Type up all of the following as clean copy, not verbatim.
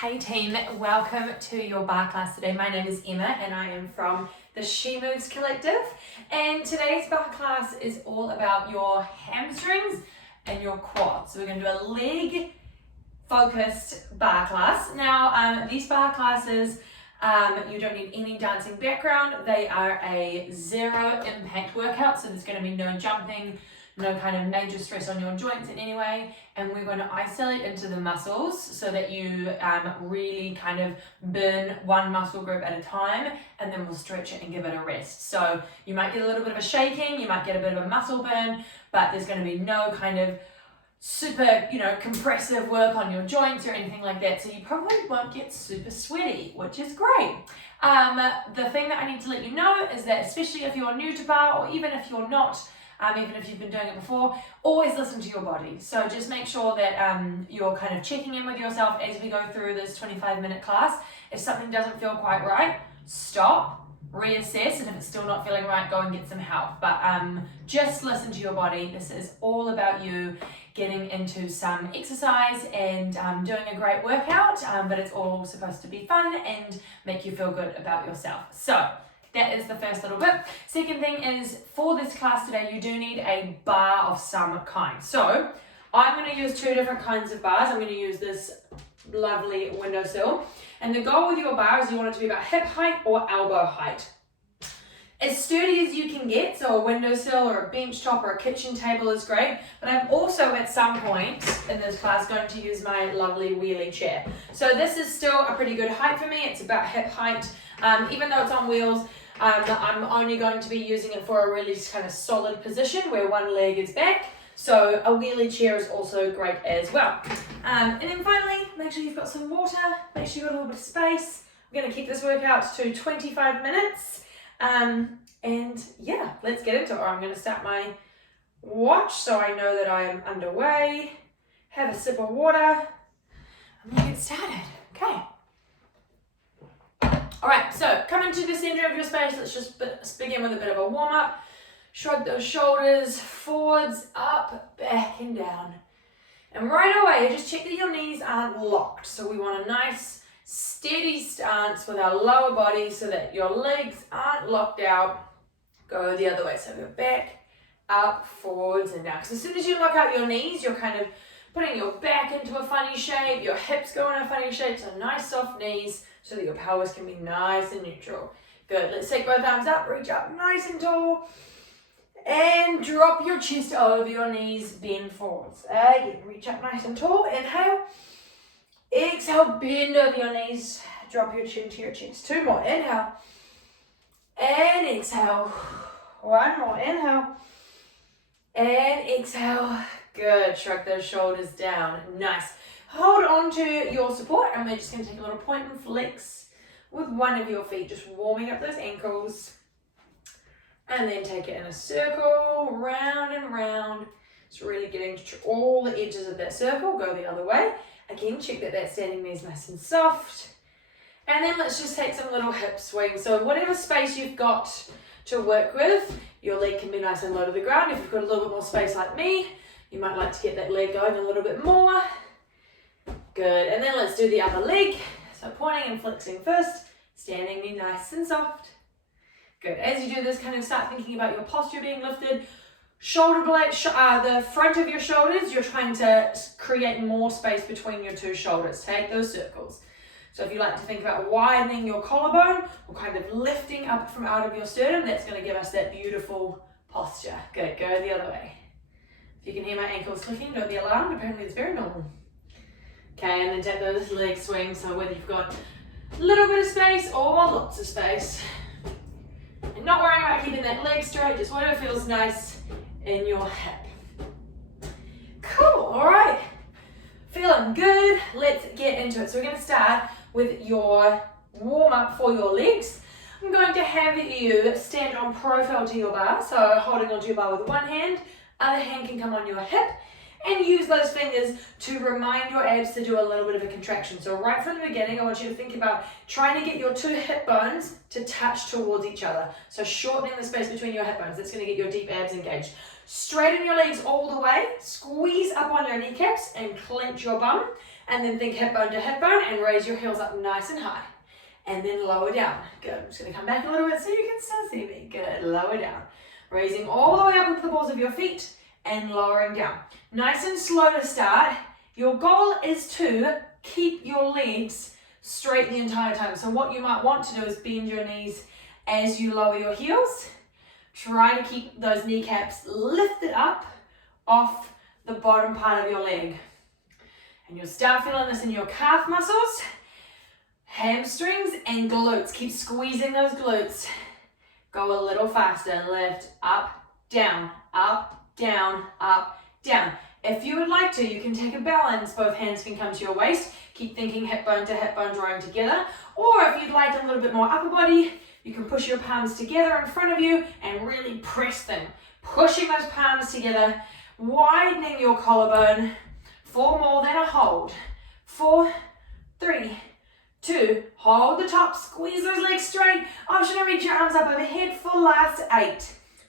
Hey team, welcome to your bar class today. My name is Emma and I am from the She Moves Collective, and today's bar class is all about your hamstrings and your quads. So we're going to do a leg focused bar class. Now these bar classes, you don't need any dancing background. They are a zero impact workout, so there's going to be no jumping, no kind of major stress on your joints in any way, and we're going to isolate into the muscles so that you really kind of burn one muscle group at a time, and then we'll stretch it and give it a rest. So you might get a little bit of a shaking, you might get a bit of a muscle burn, but there's going to be no kind of super, compressive work on your joints or anything like that, so you probably won't get super sweaty, which is great. The thing that I need to let you know is that, especially if you're new to bar, or even if you're not, even if you've been doing it before, always listen to your body. So just make sure that you're kind of checking in with yourself as we go through this 25-minute class. If something doesn't feel quite right, stop, reassess, and if it's still not feeling right, go and get some help. But just listen to your body. This is all about you getting into some exercise and doing a great workout, but it's all supposed to be fun and make you feel good about yourself. So that is the first little bit. Second thing is, for this class today, you do need a bar of some kind. So I'm going to use two different kinds of bars. I'm going to use this lovely windowsill. And the goal with your bar is you want it to be about hip height or elbow height. As sturdy as you can get, so a windowsill or a bench top or a kitchen table is great, but I'm also at some point in this class going to use my lovely wheelie chair. So this is still a pretty good height for me. It's about hip height. Even though it's on wheels, I'm only going to be using it for a really kind of solid position where one leg is back. So a wheelie chair is also great as well. And then finally, make sure you've got some water, make sure you've got a little bit of space. We're going to keep this workout to 25 minutes. And yeah, let's get into it. I'm going to start my watch so I know that I am underway. Have a sip of water. I'm going to get started. Okay. Alright, so come into the center of your space. Let's just begin with a bit of a warm up. Shrug those shoulders forwards, up, back and down. And right away, just check that your knees aren't locked. So we want a nice steady stance with our lower body so that your legs aren't locked out. Go the other way. So go back, up, forwards and down. Because as soon as you lock out your knees, you're kind of putting your back into a funny shape. Your hips go in a funny shape. So nice soft knees, so that your pelvis can be nice and neutral. Good, let's take both arms up, reach up nice and tall, and drop your chest over your knees, bend forwards. Again, reach up nice and tall, inhale, exhale, bend over your knees, drop your chin to your chest. Two more, inhale, and exhale. One more, inhale, and exhale. Good, shrug those shoulders down, nice. Hold on to your support, and we're just going to take a little point and flex with one of your feet, just warming up those ankles. And then take it in a circle, round and round. Just really getting to all the edges of that circle. Go the other way. Again, check that that standing knee is nice and soft. And then let's just take some little hip swings. So whatever space you've got to work with, your leg can be nice and low to the ground. If you've got a little bit more space like me, you might like to get that leg going a little bit more. Good, and then let's do the other leg. So pointing and flexing first, standing knee nice and soft. Good, as you do this, kind of start thinking about your posture being lifted. Shoulder blade, the front of your shoulders, you're trying to create more space between your two shoulders. Take those circles. So if you like to think about widening your collarbone, or kind of lifting up from out of your sternum, that's going to give us that beautiful posture. Good, go the other way. If you can hear my ankles clicking, don't be alarmed, apparently it's very normal. Okay, and then take those leg swings, so whether you've got a little bit of space or lots of space. And not worrying about keeping that leg straight, just whatever feels nice in your hip. Cool, alright. Feeling good, let's get into it. So we're going to start with your warm up for your legs. I'm going to have you stand on profile to your bar, so holding onto your bar with one hand, other hand can come on your hip, and use those fingers to remind your abs to do a little bit of a contraction. So right from the beginning, I want you to think about trying to get your two hip bones to touch towards each other. So shortening the space between your hip bones. That's going to get your deep abs engaged. Straighten your legs all the way, squeeze up on your kneecaps and clench your bum. And then think hip bone to hip bone and raise your heels up nice and high. And then lower down. Good. I'm just going to come back a little bit so you can still see me. Good. Lower down. Raising all the way up with the balls of your feet and lowering down. Nice and slow to start. Your goal is to keep your legs straight the entire time. So what you might want to do is bend your knees as you lower your heels. Try to keep those kneecaps lifted up off the bottom part of your leg. And you'll start feeling this in your calf muscles, hamstrings, and glutes. Keep squeezing those glutes. Go a little faster. Lift, up, down, up, down, up, down. If you would like to, you can take a balance. Both hands can come to your waist. Keep thinking hip bone to hip bone, drawing together. Or if you'd like a little bit more upper body, you can push your palms together in front of you and really press them. Pushing those palms together, widening your collarbone for more than a hold. 4, 3, 2, hold the top, squeeze those legs straight. Option to reach your arms up overhead for last 8,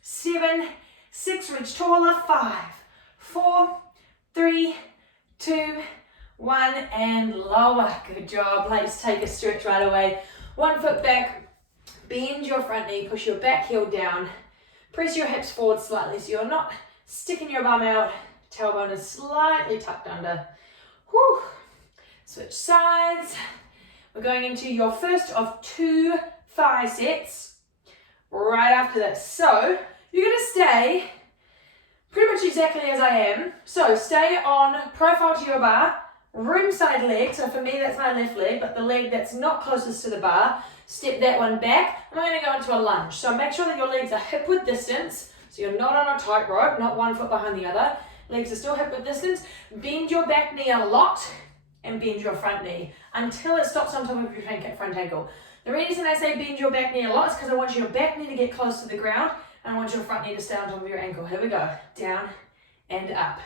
7, 6, reach taller, 5, 4, 3, 2, 1, and lower. Good job. Let's take a stretch right away. 1 foot back, bend your front knee, push your back heel down, press your hips forward slightly so you're not sticking your bum out. Tailbone is slightly tucked under. Whew. Switch sides. We're going into your first of 2 thigh sets right after this. So you're going to stay pretty much exactly as I am. So stay on profile to your bar, room side leg. So for me, that's my left leg, but the leg that's not closest to the bar, step that one back. And we're going to go into a lunge. So make sure that your legs are hip width distance. So you're not on a tightrope, not 1 foot behind the other. Legs are still hip width distance. Bend your back knee a lot and bend your front knee until it stops on top of your front ankle. The reason I say bend your back knee a lot is because I want your back knee to get close to the ground and I want your front knee to stay on top of your ankle. Here we go. Down and up.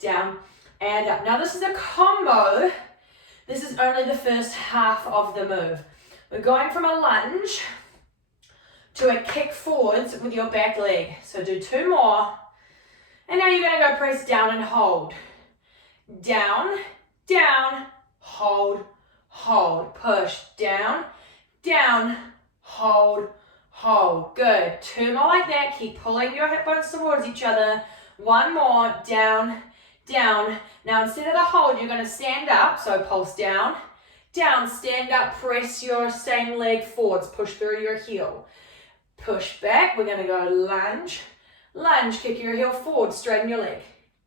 Down and up. Now this is a combo. This is only the first half of the move. We're going from a lunge to a kick forwards with your back leg. So do 2 more. And now you're going to go press down and hold. Down, down, hold, hold. Push, down, down, hold, hold. Good. 2 more like that. Keep pulling your hip bones towards each other. 1 more. Down, down. Now instead of the hold, you're going to stand up. So pulse down, down, stand up, press your same leg forwards. Push through your heel. Push back. We're going to go lunge. Lunge, kick your heel forward, straighten your leg.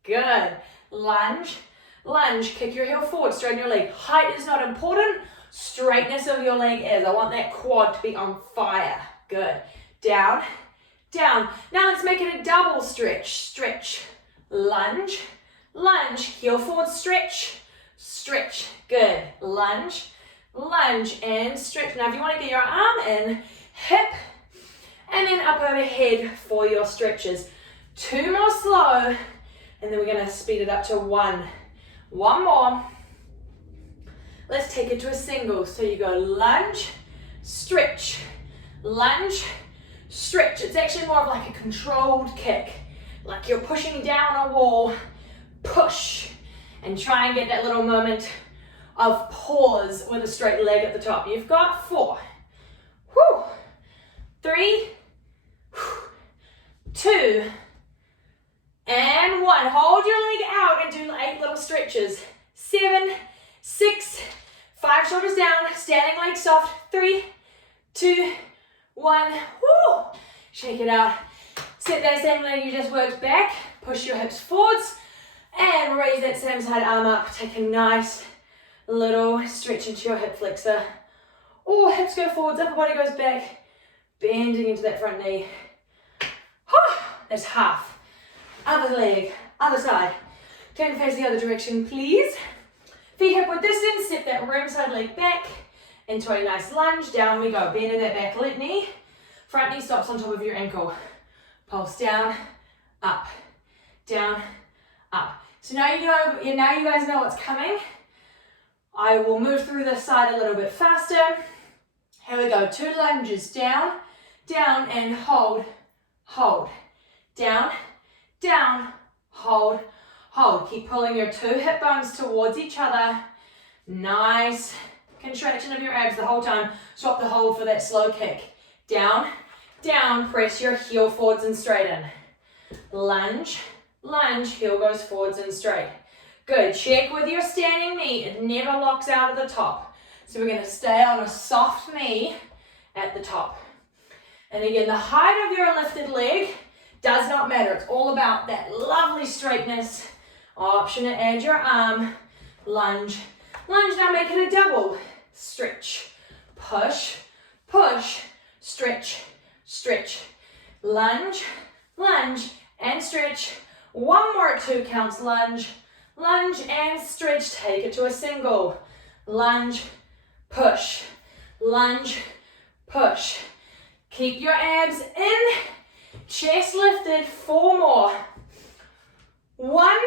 Good. Lunge, lunge, kick your heel forward, straighten your leg. Height is not important, straightness of your leg is. I want that quad to be on fire. Good. Down, down. Now let's make it a double stretch. Stretch, lunge, lunge, heel forward, stretch, stretch. Good. Lunge, lunge, and stretch. Now if you want to get your arm in, hip, and then up overhead for your stretches. 2 more slow, and then we're going to speed it up to 1. 1 more. Let's take it to a single. So you go lunge, stretch, lunge, stretch. It's actually more of like a controlled kick, like you're pushing down a wall, push, and try and get that little moment of pause with a straight leg at the top. You've got 4, 3, 2, and 1. Hold your leg out and do 8 little stretches. 7, 6, 5 shoulders down, standing leg soft. 3, 2, 1. Woo! Shake it out. Set that same leg you just worked back. Push your hips forwards and raise that same side arm up. Take a nice little stretch into your hip flexor. Or hips go forwards, upper body goes back. Bending into that front knee. That's half. Other leg, other side. Turn to face the other direction, please. Feet hip width distance. Step that room side leg back into a nice lunge. Down we go. Bend in that back leg knee. Front knee stops on top of your ankle. Pulse down, up, down, up. So now you know. Now you guys know what's coming. I will move through this side a little bit faster. Here we go. 2 lunges. Down, down, and hold, hold. Down, down, hold, hold. Keep pulling your 2 hip bones towards each other. Nice contraction of your abs the whole time. Swap the hold for that slow kick. Down, down, press your heel forwards and straighten. Lunge, lunge, heel goes forwards and straight. Good, check with your standing knee. It never locks out at the top. So we're gonna stay on a soft knee at the top. And again, the height of your lifted leg does not matter. It's all about that lovely straightness. Option to add your arm. Lunge, lunge, now make it a double. Stretch, push, push, stretch, stretch. Lunge, lunge, and stretch. One more at 2 counts. Lunge, lunge, and stretch. Take it to a single. Lunge, push, lunge, push. Keep your abs in, chest lifted. 4 more. 1,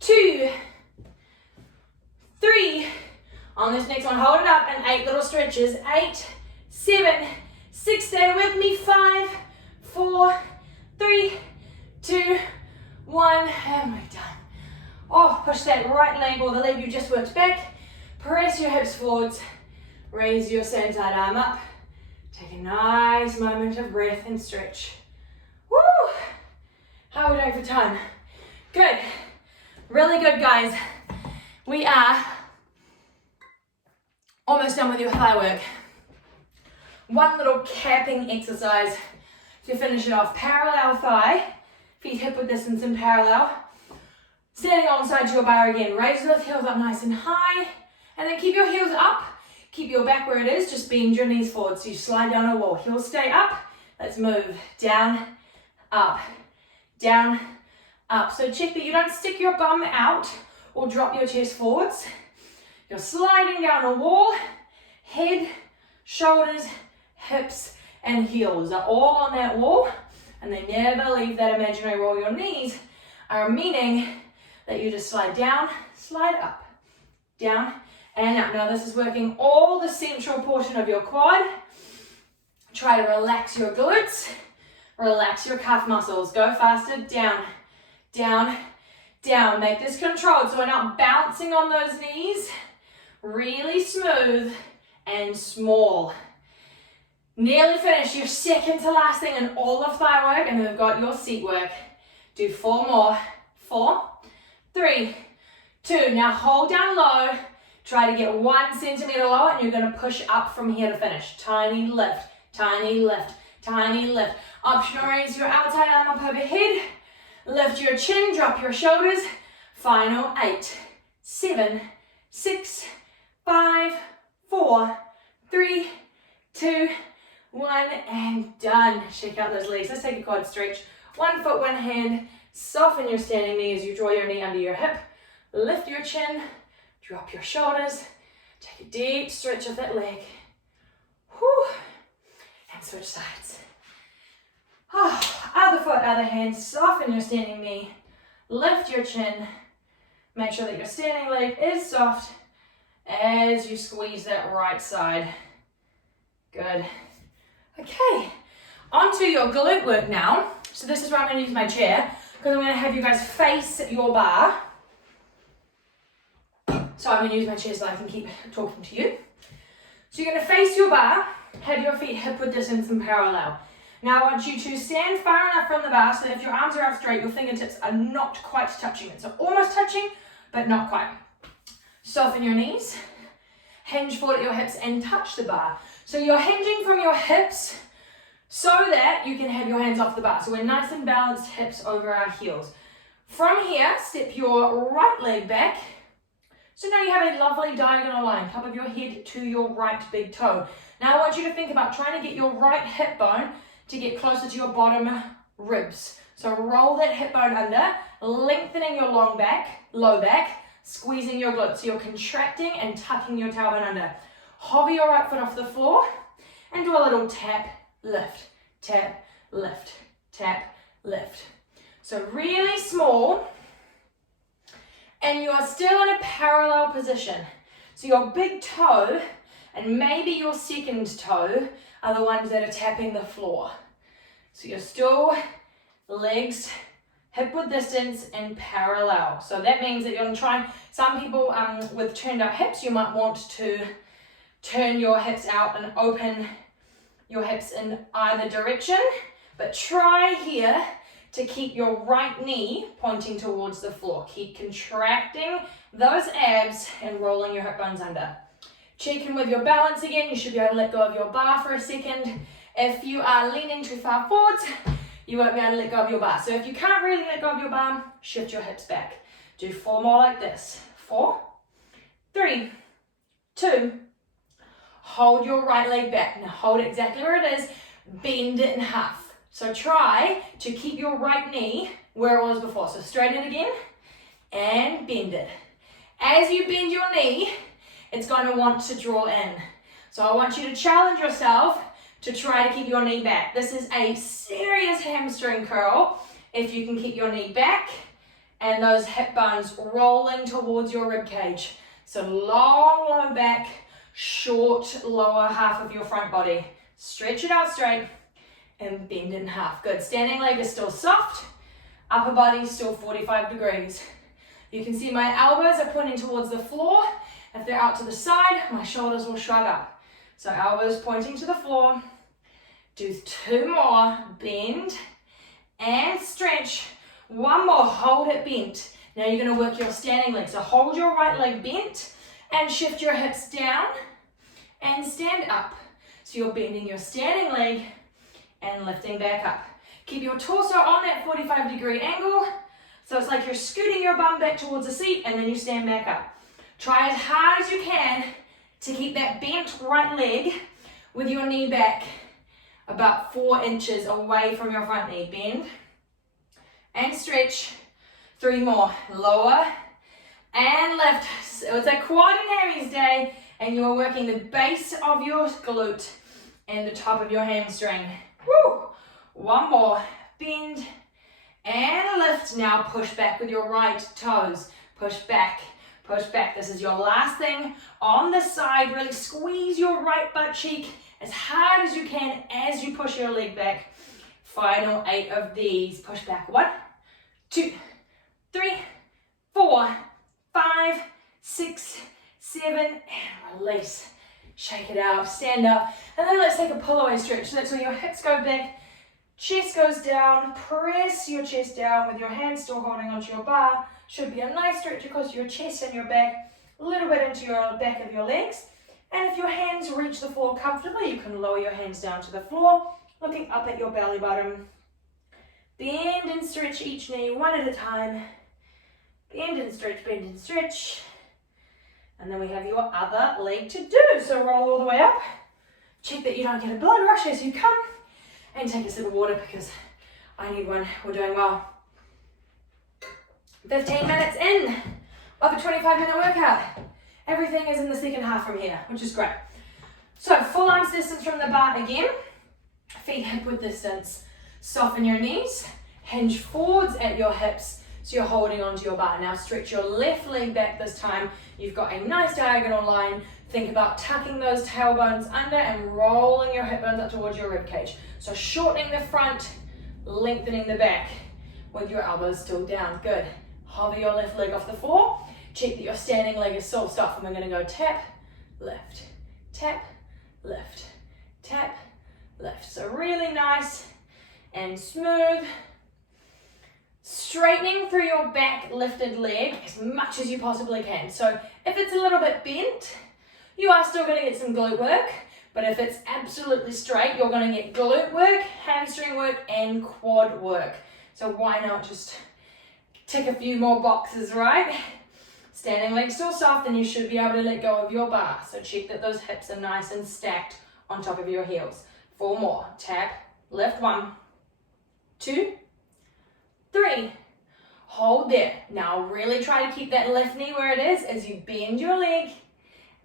2, 3. On this next one, hold it up, and 8 little stretches. 8, 7, 6, stay with me. 5, 4, 3, 2, 1, and we're done. Oh, push that right leg or the leg you just worked back. Press your hips forwards. Raise your same side arm up. Take a nice moment of breath and stretch. Woo! How are we doing for time? Good. Really good, guys. We are almost done with your thigh work. One little capping exercise to finish it off. Parallel thigh. Feet hip width distance in parallel. Standing alongside your bar again. Raise those heels up nice and high. And then keep your heels up. Keep your back where it is. Just bend your knees forward so you slide down a wall. Heels stay up. Let's move. Down, up, down, up. So check that you don't stick your bum out or drop your chest forwards. You're sliding down a wall. Head, shoulders, hips, and heels are all on that wall. And they never leave that imaginary wall. Your knees are meaning that you just slide down, slide up, down, and up. Now this is working all the central portion of your quad. Try to relax your glutes, relax your calf muscles. Go faster, down, down, down. Make this controlled so we're not bouncing on those knees. Really smooth and small. Nearly finished. Your second to last thing in all of thigh work, and then we've got your seat work. Do 4 more. 4, 3, 2. Now hold down low. Try to get 1 centimeter lower, and you're going to push up from here to finish. Tiny lift, tiny lift, tiny lift. Optional, raise your outside arm up overhead. Lift your chin, drop your shoulders. Final 8, 7, 6, 5, 4, 3, 2, 1, and done. Shake out those legs. Let's take a quad stretch. 1 foot, 1 hand. Soften your standing knee as you draw your knee under your hip. Lift your chin. Drop your shoulders. Take a deep stretch of that leg. Whew. And switch sides. Oh, other foot, other hand. Soften your standing knee. Lift your chin. Make sure that your standing leg is soft as you squeeze that right side. Good. Okay, onto your glute work now. So this is where I'm going to use my chair, because I'm going to have you guys face your bar. So I'm going to use my chair so I can keep talking to you. So you're going to face your bar, have your feet hip width distance in parallel. Now I want you to stand far enough from the bar so that if your arms are out straight, your fingertips are not quite touching it. So almost touching, but not quite. Soften your knees, hinge forward at your hips and touch the bar. So you're hinging from your hips so that you can have your hands off the bar. So we're nice and balanced, hips over our heels. From here, step your right leg back. So now you have a lovely diagonal line, top of your head to your right big toe. Now I want you to think about trying to get your right hip bone to get closer to your bottom ribs. So roll that hip bone under, lengthening your low back, squeezing your glutes. So you're contracting and tucking your tailbone under. Hover your right foot off the floor and do a little tap, lift, tap, lift, tap, lift. So really small, and you are still in a parallel position. So your big toe and maybe your second toe are the ones that are tapping the floor. So you're still legs, hip width distance in parallel. So that means that you're going to try, some people with turned out hips, you might want to turn your hips out and open your hips in either direction, but try here to keep your right knee pointing towards the floor. Keep contracting those abs and rolling your hip bones under. Check in with your balance again. You should be able to let go of your bar for a second. If you are leaning too far forwards, you won't be able to let go of your bar. So if you can't really let go of your bar, shift your hips back. Do 4 more like this. 4, 3, 2. Hold your right leg back. Now hold it exactly where it is. Bend it in half. So try to keep your right knee where it was before. So straighten it again and bend it. As you bend your knee, it's going to want to draw in. So I want you to challenge yourself to try to keep your knee back. This is a serious hamstring curl if you can keep your knee back and those hip bones rolling towards your rib cage. So long lower back, short lower half of your front body. Stretch it out straight and bend in half. Good. Standing leg is still soft. Upper body still 45 degrees. You can see my elbows are pointing towards the floor. If they're out to the side, my shoulders will shrug up. So elbows pointing to the floor. Do 2 more. Bend and stretch. 1 more. Hold it bent. Now you're going to work your standing leg. So hold your right leg bent and shift your hips down and stand up. So you're bending your standing leg and lifting back up. Keep your torso on that 45-degree angle. So it's like you're scooting your bum back towards the seat and then you stand back up. Try as hard as you can to keep that bent right leg with your knee back about 4 inches away from your front knee. Bend and stretch. 3 more. Lower and lift. So it's a quad and hammies day and you're working the base of your glute and the top of your hamstring. Woo! 1 more. Bend and lift. Now push back with your right toes. Push back. Push back. This is your last thing on the side. Really squeeze your right butt cheek as hard as you can as you push your leg back. Final 8 of these. Push back. 1, 2, 3, 4, 5, 6, 7, and release. Shake it out. Stand up. And then let's take a pull-away stretch. So that's where your hips go back, chest goes down. Press your chest down with your hands still holding onto your bar. Should be a nice stretch across your chest and your back, a little bit into your back of your legs. And if your hands reach the floor comfortably, you can lower your hands down to the floor, looking up at your belly button. Bend and stretch each knee 1 at a time. Bend and stretch, bend and stretch. And then we have your other leg to do. So roll all the way up. Check that you don't get a blood rush as you come. And take a sip of water because I need one. We're doing well. 15 minutes in of a 25-minute workout. Everything is in the second half from here, which is great. So full arms distance from the bar again. Feet hip width distance. Soften your knees. Hinge forwards at your hips so you're holding onto your bar. Now stretch your left leg back this time. You've got a nice diagonal line. Think about tucking those tailbones under and rolling your hip bones up towards your rib cage. So shortening the front, lengthening the back with your elbows still down. Good. Hover your left leg off the floor. Check that your standing leg is still soft. And we're going to go tap, lift, tap, lift, tap, lift. So really nice and smooth. Straightening through your back lifted leg as much as you possibly can. So if it's a little bit bent, you are still going to get some glute work. But if it's absolutely straight, you're going to get glute work, hamstring work, and quad work. So why not just tick a few more boxes, right? Standing leg still soft, and you should be able to let go of your bar. So check that those hips are nice and stacked on top of your heels. 4 more. Tap, lift. 1, 2, 3. Hold there. Now really try to keep that left knee where it is as you bend your leg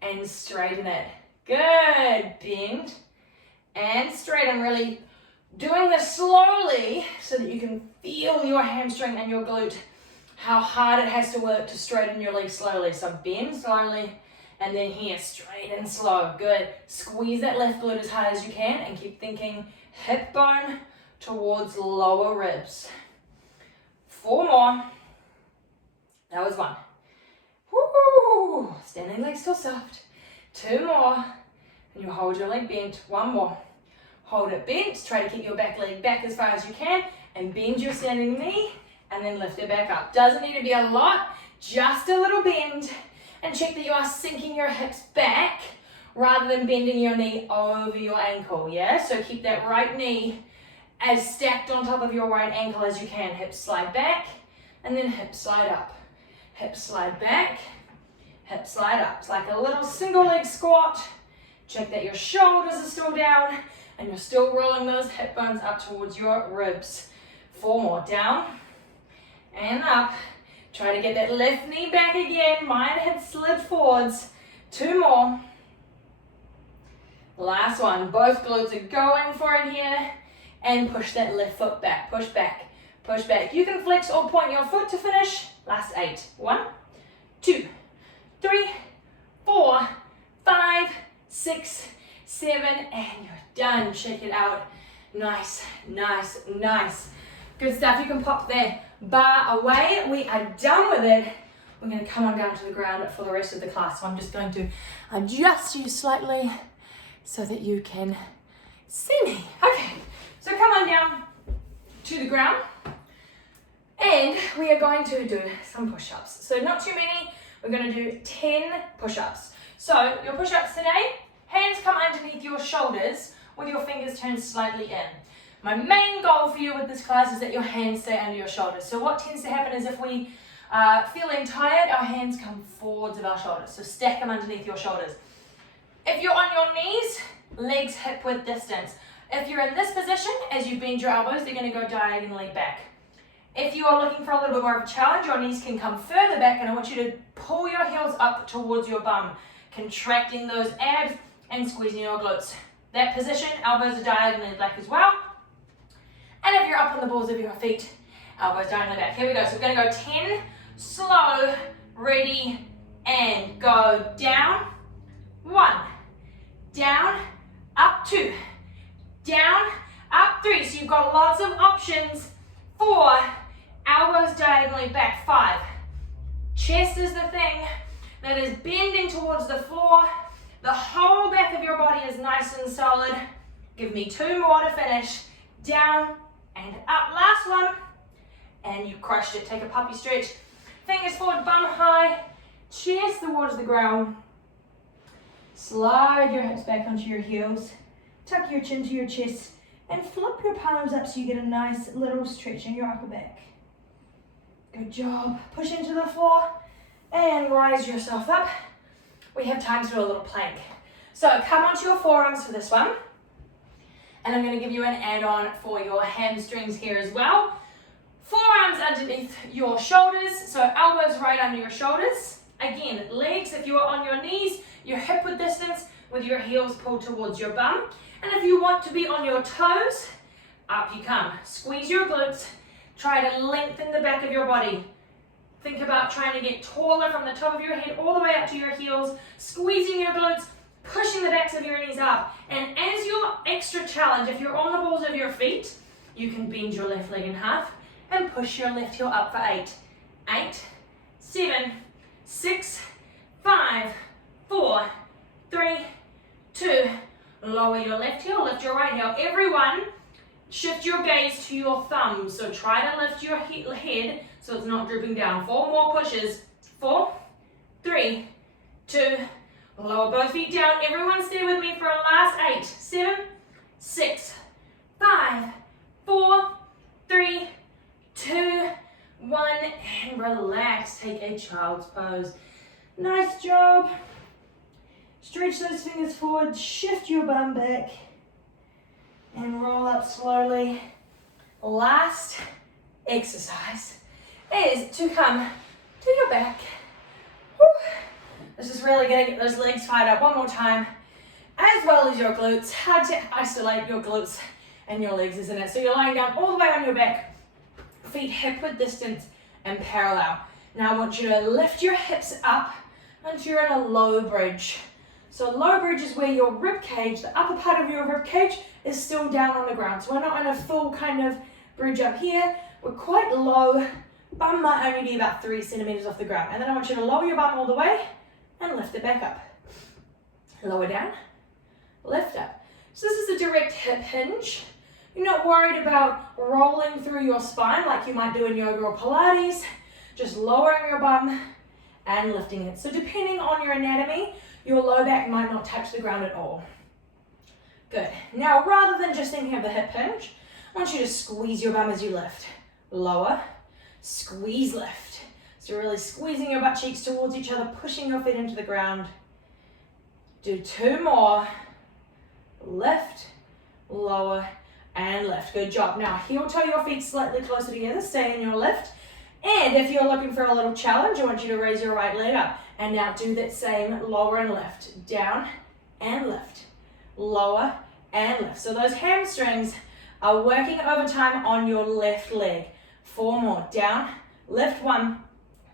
and straighten it. Good. Bend and straighten. Really doing this slowly so that you can feel your hamstring and your glute, how hard it has to work to straighten your leg slowly. So bend slowly and then here, straighten slow. Good. Squeeze that left glute as hard as you can and keep thinking hip bone towards lower ribs. 4 more. That was 1. Woo! Standing leg still soft. 2 more. And you hold your leg bent. 1 more. Hold it bent. Try to keep your back leg back as far as you can. And bend your standing knee. And then lift it back up. Doesn't need to be a lot. Just a little bend. And check that you are sinking your hips back rather than bending your knee over your ankle. Yeah? So keep that right knee as stacked on top of your right ankle as you can. Hips slide back. And then hips slide up. Hips slide back. Hips slide up. It's like a little single leg squat. Check that your shoulders are still down and you're still rolling those hip bones up towards your ribs. 4 more. Down and up. Try to get that left knee back again. Mine had slid forwards. 2 more. Last one. Both glutes are going for it here. And push that left foot back. Push back. Push back. You can flex or point your foot to finish. Last 8. 1, 2, 3, 4, 5, 6, 7, and you're done. Check it out. Nice, nice, nice. Good stuff. You can pop that bar away. We are done with it. We're going to come on down to the ground for the rest of the class. So I'm just going to adjust you slightly so that you can see me. Okay, so come on down to the ground. And we are going to do some push-ups. So not too many. We're going to do 10 push-ups. So your push-ups today, hands come underneath your shoulders with your fingers turned slightly in. My main goal for you with this class is that your hands stay under your shoulders. So what tends to happen is if we are feeling tired, our hands come forwards of our shoulders. So stack them underneath your shoulders. If you're on your knees, legs hip width distance. If you're in this position, as you bend your elbows, they're going to go diagonally back. If you are looking for a little bit more of a challenge, your knees can come further back and I want you to pull your heels up towards your bum, contracting those abs and squeezing your glutes. That position, elbows are diagonally back as well. And if you're up on the balls of your feet, elbows diagonally back. Here we go. So we're going to go 10, slow, ready, and go down, 1, down, up 2, down, up 3. So you've got lots of options. 4, elbows diagonally back. 5, chest is the thing that is bending towards the floor. The whole back of your body is nice and solid. Give me 2 more to finish. Down and up. Last one. And you crushed it. Take a puppy stretch. Fingers forward, bum high. Chest towards the ground. Slide your hips back onto your heels. Tuck your chin to your chest. And flip your palms up so you get a nice little stretch in your upper back. Good job. Push into the floor and rise yourself up. We have time to do a little plank. So come onto your forearms for this one. And I'm going to give you an add-on for your hamstrings here as well. Forearms underneath your shoulders. So elbows right under your shoulders. Again, legs, if you are on your knees, your hip width distance with your heels pulled towards your bum. And if you want to be on your toes, up you come. Squeeze your glutes. Try to lengthen the back of your body. Think about trying to get taller from the top of your head all the way up to your heels, squeezing your glutes, pushing the backs of your knees up. And as your extra challenge, if you're on the balls of your feet, you can bend your left leg in half and push your left heel up for 8. 8, 7, 6, 5, 4, 3, 2, lower your left heel, lift your right heel. Everyone, shift your gaze to your thumbs. So try to lift your head so it's not drooping down. 4 more pushes. 4, 3, 2, lower both feet down. Everyone stay with me for a last 8, 7, 6, 5, 4, 3, 2, 1, and relax. Take a child's pose. Nice job. Stretch those fingers forward, shift your bum back, and roll up slowly. Last exercise is to come to your back. Woo. This is really going to get those legs fired up one more time, as well as your glutes. Hard to isolate your glutes and your legs, isn't it? So you're lying down all the way on your back, feet hip width distance and parallel. Now I want you to lift your hips up until you're in a low bridge. So low bridge is where your rib cage, the upper part of your rib cage, is still down on the ground. So we're not in a full kind of bridge up here. We're quite low Bum might only be about 3 centimeters off the ground. And then I want you to lower your bum all the way and lift it back up. Lower down, lift up. So this is a direct hip hinge. You're not worried about rolling through your spine like you might do in yoga or Pilates. Just lowering your bum and lifting it. So depending on your anatomy, your low back might not touch the ground at all. Good. Now, rather than just thinking of the hip hinge, I want you to squeeze your bum as you lift. Lower, squeeze, lift. So you're really squeezing your butt cheeks towards each other, pushing your feet into the ground. Do 2 more. Lift, lower, and lift. Good job. Now, heel toe your feet slightly closer together. Stay in your lift. And if you're looking for a little challenge, I want you to raise your right leg up. And now do that same lower and lift. Down and lift. Lower and lift. So those hamstrings are working overtime on your left leg. 4 more. Down, lift 1,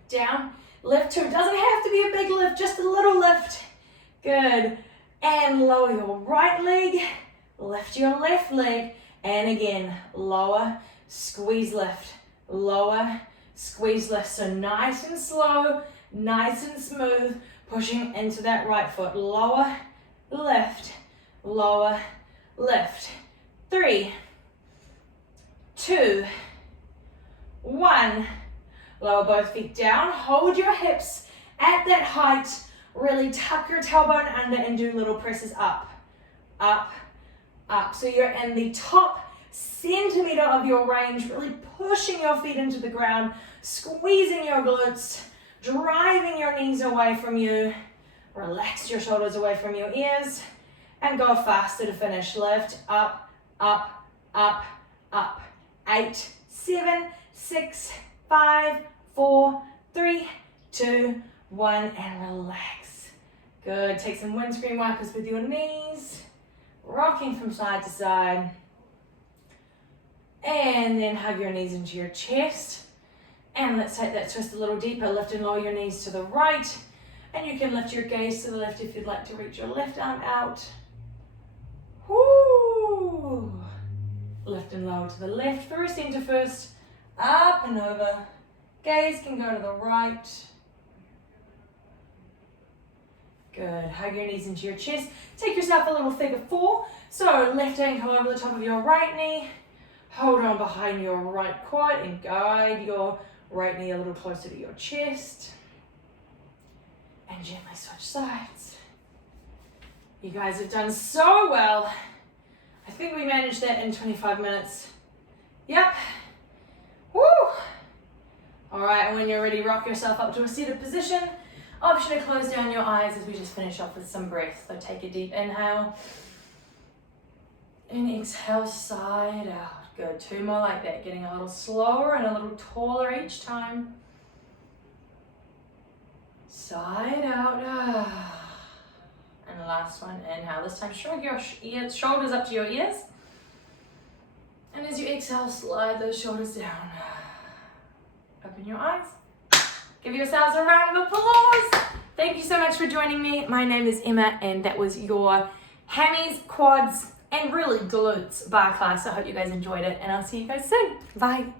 down, lift 2. Doesn't have to be a big lift, just a little lift. Good. And lower your right leg, lift your left leg, and again, lower, squeeze, lift, lower, squeeze, lift. So nice and slow, nice and smooth, pushing into that right foot. Lower, lift, lower, lift. 3, 2, 1. Lower both feet down. Hold your hips at that height. Really tuck your tailbone under and do little presses up, up, up. So you're in the top centimeter of your range, really pushing your feet into the ground, squeezing your glutes, driving your knees away from you. Relax your shoulders away from your ears and go faster to finish. Lift, up, up, up, up. 8, 7, 6, 5, 4, 3, 2, 1, and relax. Good. Take some windscreen wipers with your knees, rocking from side to side. And then hug your knees into your chest. And let's take that twist a little deeper. Lift and lower your knees to the right. And you can lift your gaze to the left if you'd like to reach your left arm out. Woo! Lift and lower to the left. Through center first. Up and over. Gaze can go to the right. Good. Hug your knees into your chest. Take yourself a little figure 4. So left ankle over the top of your right knee. Hold on behind your right quad and guide your right knee a little closer to your chest. And gently switch sides. You guys have done so well. I think we managed that in 25 minutes. Yep. Woo! All right, and when you're ready, rock yourself up to a seated position. Option to close down your eyes as we just finish off with some breath. So take a deep inhale. And exhale, side out. Good. 2 more like that. Getting a little slower and a little taller each time. Side out. And the last one, inhale. This time, shrug your shoulders up to your ears. And as you exhale, slide those shoulders down. Open your eyes. Give yourselves a round of applause. Thank you so much for joining me. My name is Emma, and that was your hammies, quads, and really glutes bar class. I hope you guys enjoyed it, and I'll see you guys soon. Bye.